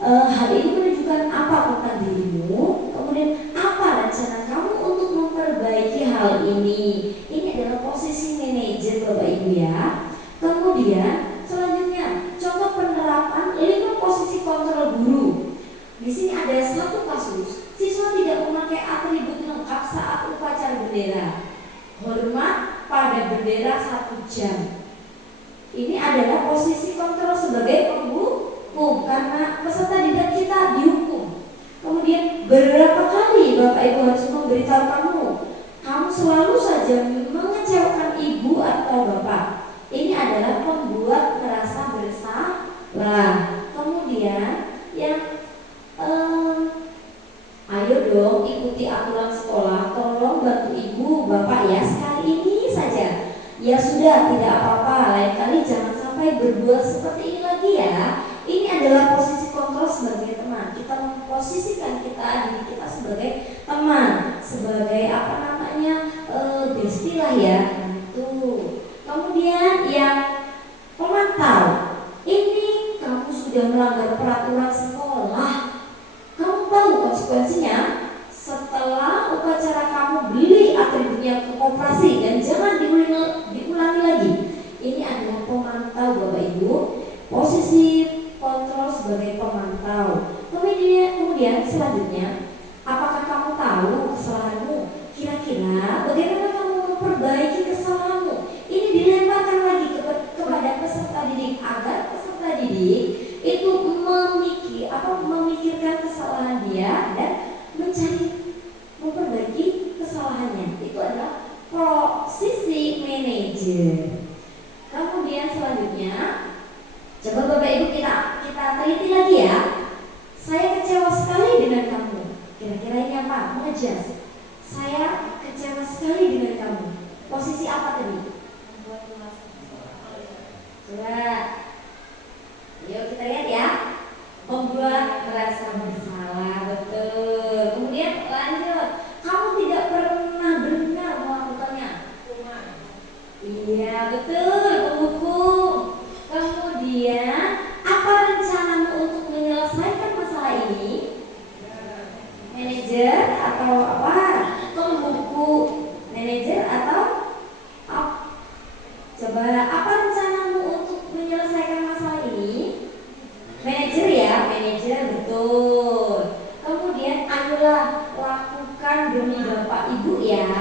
menunjukkan apa tentang dirimu? Kemudian apa rencana kamu untuk memperbaiki hal ini? Ini adalah posisi manajer Bapak Ibu ya. Kemudian selanjutnya contoh penerapan 5 posisi kontrol guru. Di sini ada satu kasus, siswa tidak memakai atribut lengkap saat upacara bendera. Hormat pada bendera 1 jam. Ini adalah posisi kontrol sebagai penghukum karena peserta didik kita dihukum. Kemudian berapa kali Bapak Ibu harus memberitahu kamu selalu saja mengecewakan ibu atau bapak. Ini adalah membuat merasa bersalah. Kemudian yang ayo dong ikuti aturan sekolah, tolong bantu ibu bapak ya sekali ini saja. Ya sudah, tidak apa-apa, lain kali jangan sampai berbuat seperti ini lagi ya. Ini adalah posisi kontrol sebagai teman. Kita memposisikan diri kita sebagai teman, sebagai bestie lah ya. Itu. Kemudian yang pemantau. Ini kamu sudah melanggar peraturan sekolah. Kamu tahu konsekuensinya? Setelah upacara kamu beli atributnya ke koperasi dan jangan diulangi lagi. Ini adalah pemantau Bapak Ibu. Posisi kontrol sebagai pemantau. Kemudian selanjutnya, apakah kamu tahu kesalahanmu? Kira-kira bagaimana Coba, yuk kita lihat ya. Membuat merasa bersalah, betul. Kemudian lanjut, kamu tidak pernah benar melakukannya. Iya betul, penghukum. Kemudian apa rencanamu untuk menyelesaikan masalah ini? Manajer atau apa? Penghukum, manajer atau apa? Coba, apa rencanamu untuk menyelesaikan masalah ini? Manajer ya, manajer betul. Kemudian ayolah lakukan demi Bapak Ibu ya.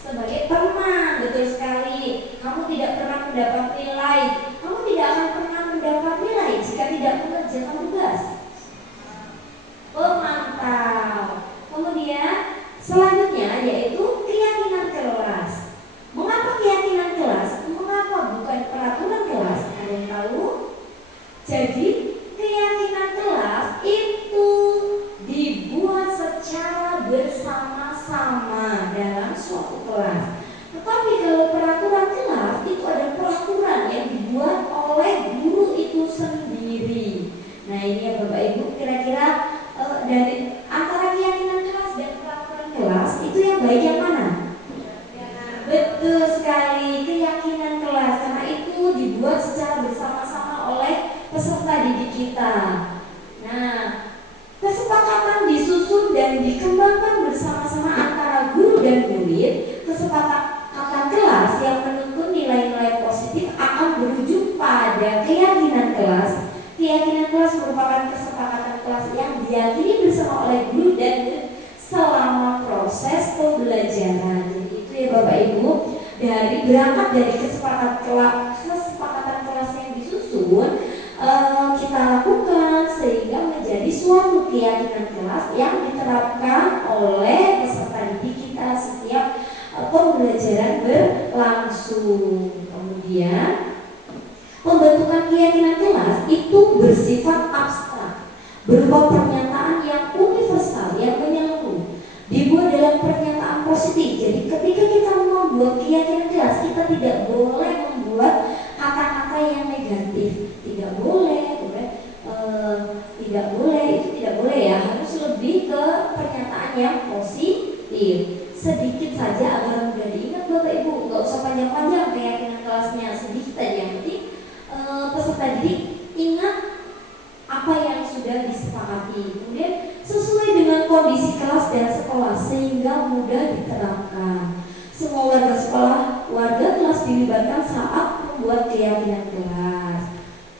Sebagai teman, betul sekali. Kamu tidak pernah mendapat nilai. Kamu tidak akan pernah mendapat nilai jika tidak mengerjakan tugas. Oh mantap. Kemudian selanjutnya yaitu keyakinan kelas. Mengapa keyakinan kelas? Mengapa bukan peraturan kelas? Ada yang tahu? Jadi keyakinan kelas itu dibuat secara bersama-sama dalam suatu kelas. Tetapi kalau peraturan kelas itu ada peraturan yang dibuat oleh guru itu sendiri. Nah ini ya Bapak Ibu, kira-kira dari antara keyakinan kelas dan peraturan kelas itu yang baik yang mana? Betul sekali, keyakinan kelas, karena itu dibuat secara bersama-sama oleh peserta didik kita. Nah, kesepakatan disusun dan dikembangkan bersama-sama antara guru dan murid. Kesepakatan kelas yang menuntun nilai-nilai positif akan berujung pada keyakinan kelas. Keyakinan kelas merupakan kesepakatan kelas yang diyakini bersama oleh guru dan murid selama proses pembelajaran. Jadi itu ya Bapak Ibu, berangkat dari kesepakatan kelas yang disusun, kita lakukan sehingga menjadi suatu keyakinan kelas yang diterapkan oleh peserta didik kita setiap pembelajaran berlangsung. Kemudian pembentukan keyakinan kelas itu bersifat abstrak, berupa pernyataan yang universal, yang menyeluruh, dibuat dalam pernyataan positif. Jadi ketika kita membuat keyakinan kelas, kita tidak boleh membuat kata-kata yang negatif. Tidak boleh, itu tidak boleh ya. Harus lebih ke pernyataan yang positif. Sedikit saja agar mudah diingat Bapak Ibu. Nggak usah panjang-panjang keyakinan kelasnya, sedikit aja. Yang penting peserta didik ingat apa yang sudah disepakati. Kemudian sesuai dengan kondisi kelas dan sekolah sehingga mudah diterapkan. Semua warga kelas dilibatkan saat membuat keyakinan kelas.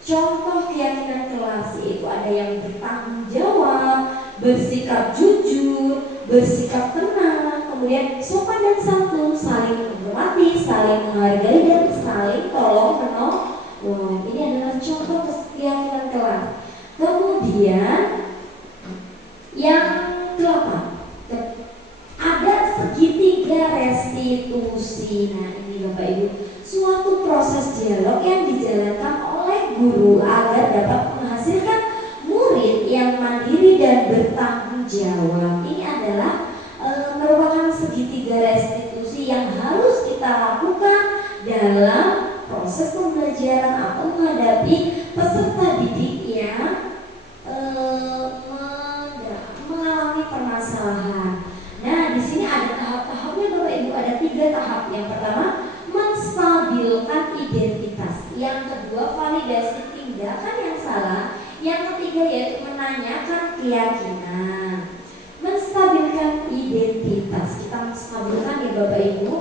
Contoh keyakinan kelas itu ada yang bertanggung jawab, bersikap jujur, bersikap tenang, kemudian sopan dan santun, saling menghormati, saling menghargai dan saling tolong menolong. Ini adalah contoh keyakinan kelas. Kemudian yang ke-8, ada segitiga restitusi. Nah ini Bapak Ibu, suatu proses dialog yang dijalankan oleh guru agar dapat menghasilkan murid yang mandiri dan bertanggung jawab. Ini adalah merupakan segitiga restitusi yang harus kita lakukan dalam proses pembelajaran atau menghadapi peserta didik yang mengalami permasalahan. Nah, di sini ada tahap-tahapnya Bapak Ibu, ada 3 tahap. Yang pertama, menstabilkan identitas. Yang kedua, validasi tindakan yang salah. Yang ketiga yaitu menanyakan keyakinan. Menstabilkan identitas. Kita menstabilkan ya Bapak Ibu,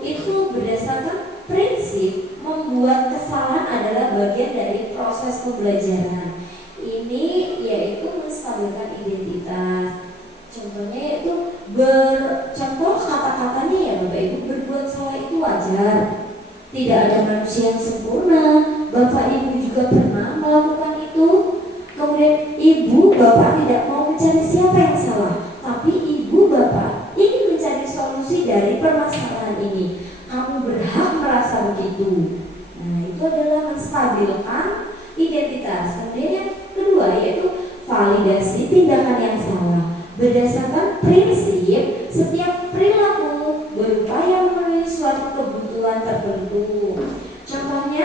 itu berdasarkan prinsip membuat kesalahan adalah bagian dari proses pembelajaran. Ini yaitu menstabilkan identitas. Contohnya yaitu contoh kata-katanya ya Bapak Ibu, berbuat salah itu wajar. Tidak ada manusia yang sempurna. Bapak Ibu juga pernah melakukan itu. Kemudian ibu bapak tidak mau mencari siapa yang salah, tapi ibu bapak ingin mencari solusi dari permasalahan ini. Kamu berhak merasa begitu. Nah itu adalah menstabilkan identitas. Kemudian yang kedua yaitu validasi tindakan yang salah. Berdasarkan prinsip setiap perilaku berupaya memenuhi suatu kebutuhan tertentu. Contohnya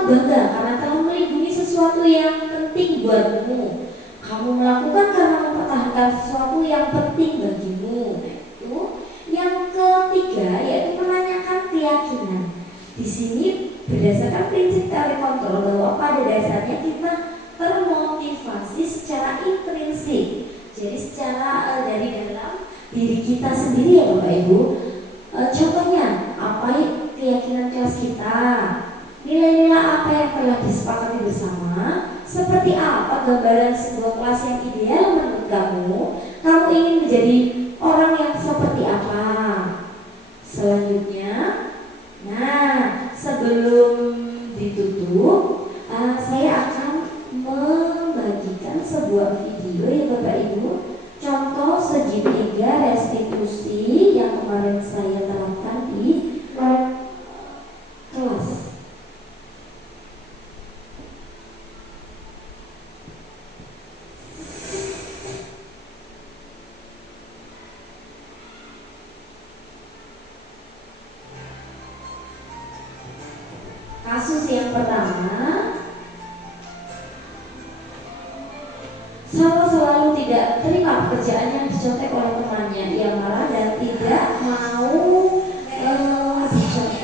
sangat bangga karena telah melindungi sesuatu yang penting buatmu. Kamu melakukan karena mempertahankan sesuatu yang penting bagimu. Itu yang ketiga, yaitu menanyakan keyakinan. Di sini berdasarkan prinsip telekontrol bahwa pada dasarnya kita termotivasi secara intrinsik. Jadi secara dari dalam diri kita sendiri ya Bapak Ibu. Contohnya apa keyakinan kelas kita, nilai-nilai apa yang telah disepakati bersama, seperti apa gambaran sebuah kelas yang ideal menurut kamu ingin menjadi orang yang seperti apa. Selanjutnya, nah sebelum ditutup, saya akan membagikan sebuah video ya Bapak Ibu, contoh segitiga restitusi yang kemarin saya terapkan di kelas. Kasus yang pertama, Salwa selalu tidak terima pekerjaan yang dicontek oleh temannya. Ia marah dan tidak mau dicontek.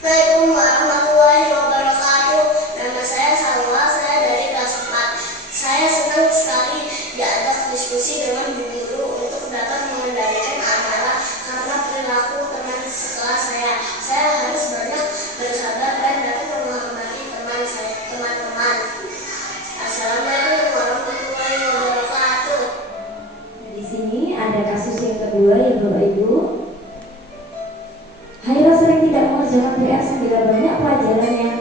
Assalamualaikum warahmatullahi wabarakatuh. Nama saya Salwa, saya dari kelas 4. Saya senang sekali diajak diskusi dengan Bu Guru untuk dapat mengendalikan amarah karena perilaku teman sekelas saya. Saya harus banyak bersabar dan dapat menghormati teman-teman. Assalamualaikum warahmatullahi wabarakatuh. Di sini ada kasus yang kedua ya Bapak Ibu. Haira sering tidak mengerjakan PR sehingga banyak pelajaran yang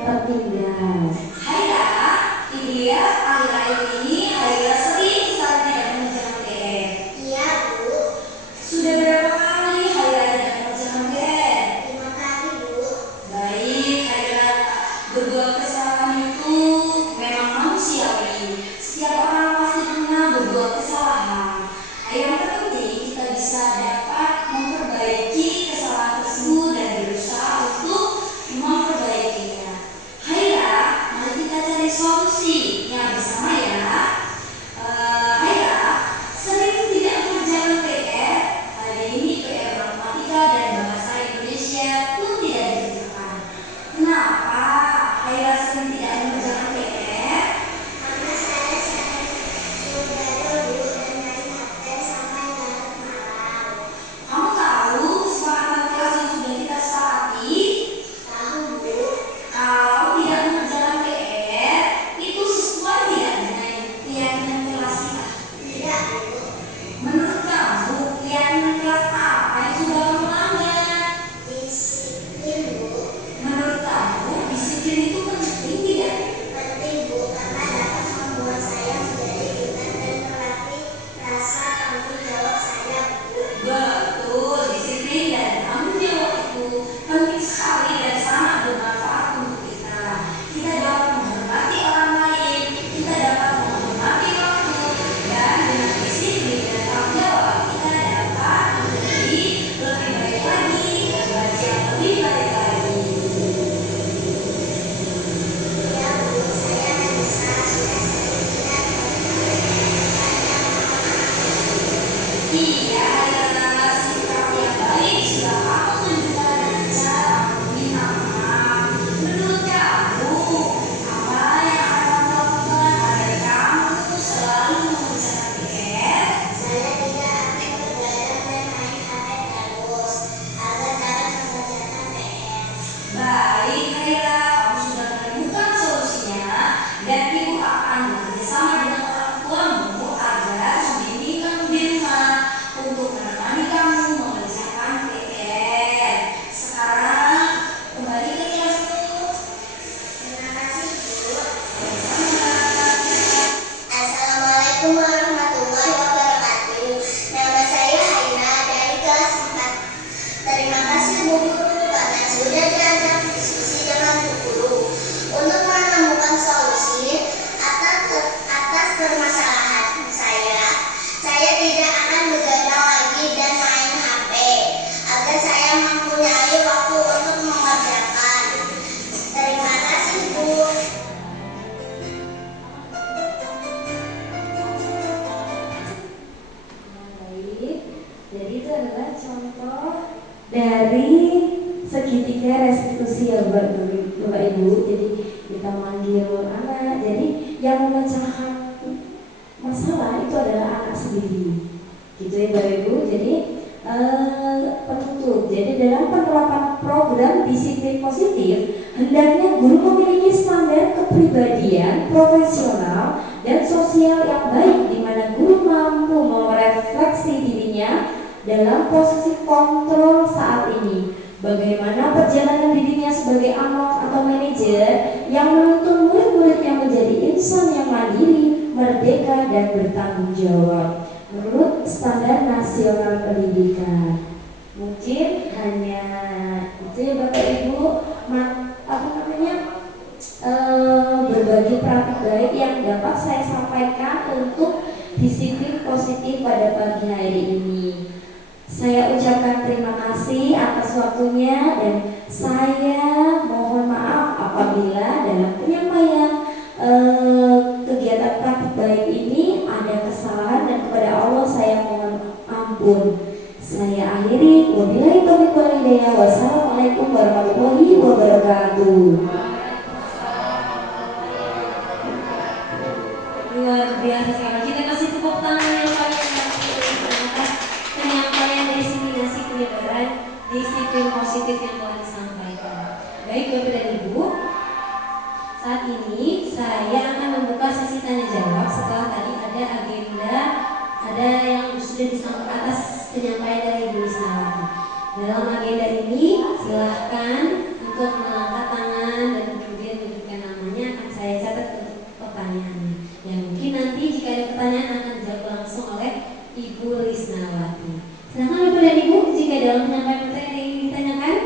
Lutfi balik lagi. Ya Bu, saya Anissa, sudah sering tidak Iya, adalah sikap yang baik sudah kamu tunjukkan dengan cara meminta maaf. Menurut kamu, apa yang akan kamu lakukan agar kamu selalu mengucapkan PR? Saya tidak akan begadang dan main HP terus agar dapat mengerjakan PR. Baik, Kaila, kamu sudah menemukan solusinya dan ibu akan bekerjasama dengan orang tuamu agar membimbing kamu di rumah untuk menemani kamu mengerjakan PR. Sekarang kembali ke kelasmu. Terima kasih Bu. Sama-sama. Assalamualaikum warahmatullahi wabarakatuh. Nama saya Aina dari kelas 4. Terima kasih Bu Guru karena sudah diajak diskusi dengan Bu Guru untuk menemukan solusi atas permasalahan saya. Saya tidak akan begadang lagi dan main HP agar saya mempunyai waktu untuk mengerjakan. Terima kasih Bu. Baik, jadi itu adalah contoh dari segitiga restitusi ya Bapak Ibu. Jadi kita manggil anak, jadi yang memecahkan masalah itu adalah anak sendiri, gitu ya Bapak Ibu. Jadi penutup. Jadi dalam penerapan program disiplin positif, hendaknya guru memiliki standar kepribadian profesional dan sosial yang baik, di mana guru mampu merefleksi dirinya dalam posisi kontrol saat ini. Bagaimana perjalanan dirinya sebagai anak atau manajer yang menuntun murid-muridnya menjadi insan yang mandiri, merdeka, dan bertanggung jawab menurut standar nasional pendidikan. Mungkin hanya itu ya Bapak Ibu, berbagi praktik baik yang dapat saya sampaikan untuk disiplin positif pada pagi hari ini. Saya ucapkan terima kasih atas waktunya dan saya mohon maaf apabila dalam penyampaian kegiatan praktik baik ini ada kesalahan, dan kepada Allah saya mohon ampun. Saya akhiri, wabillahi taufiq wal hidayah. Wassalamualaikum warahmatullahi wabarakatuh. Luar biasa sekali. Kita kasih tepuk tangan yang paling atas penyampaian diseminasi penyebaran disiplin positif yang telah disampaikan. Baik Bapak dan Ibu, saat ini saya akan membuka sesi tanya jawab setelah tadi ada agenda, ada yang sudah disampaikan atas penyampaian dari Ibu Lisnawati. Dalam agenda ini silahkan untuk mengangkat tangan dan kemudian menyebutkan namanya, akan saya catat untuk pertanyaannya. Dan mungkin nanti jika ada pertanyaan akan dijawab langsung oleh Ibu Lisnawati. Silakan Bapak dan Ibu, jika dalam penyampaian pertanyaan yang ingin ditanyakan.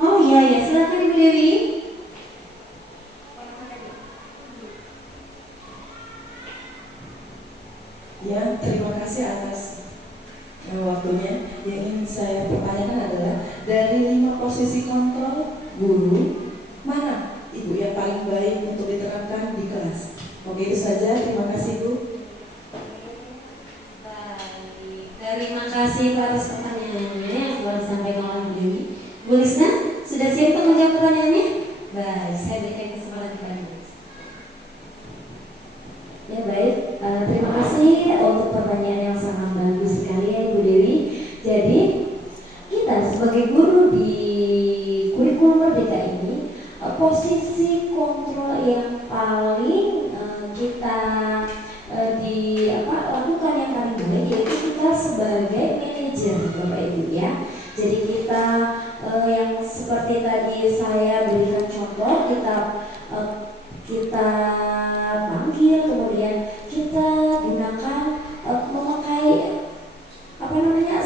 Oh iya ya, silakan Ibu Dewi. Ya, terima kasih atas waktunya. Yang ingin saya pertanyakan adalah dari 5 posisi kontrol guru, mana Ibu yang paling baik untuk diterapkan di kelas? Oke, itu saja. Terima kasih Bu. Baik, terima kasih atas pertanyaannya yang telah disampaikan oleh Bu Dewi. Bu Lisna, sudah siap untuk menjawab pertanyaannya? Baik, saya berikan kesempatan kepada Bu. Ya baik, terima kasih untuk pertanyaan yang sangat bagus sekali ya Ibu Dewi. Jadi kita sebagai guru di kurikulum Merdeka ini, posisi kontrol yang paling kita lakukan yang paling baik yaitu kita sebagai manajer Bapak Ibu ya. Jadi kita yang seperti tadi saya berikan contoh, kita panggil, kemudian kita gunakan memakai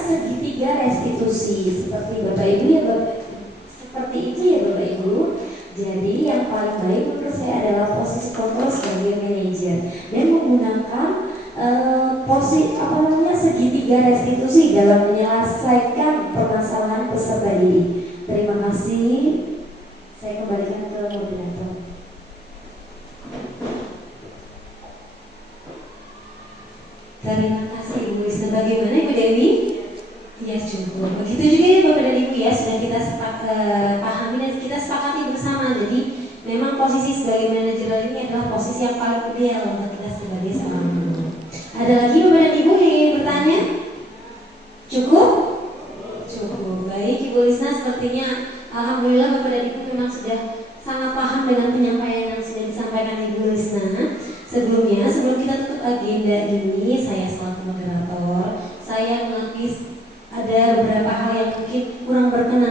segitiga restitusi seperti Bapak Ibu ya seperti itu ya Bapak Ibu. Jadi yang paling baik menurut saya adalah posisi kontrol sebagai manajer dan menggunakan segitiga restitusi dalam menyelesaikan permasalahan peserta didik. posisi sebagai manajer ini adalah posisi yang paling ideal untuk kita sebagai seorang guru. Ada lagi Bapak dan Ibu yang ingin bertanya? Cukup? Cukup. Baik, Ibu Lisna, sepertinya alhamdulillah Bapak dan Ibu memang sudah sangat paham dengan penyampaian yang sudah disampaikan Ibu Lisna. Sebelum kita tutup agenda ini, saya selaku moderator, saya mengakui ada beberapa hal yang mungkin kurang berkenan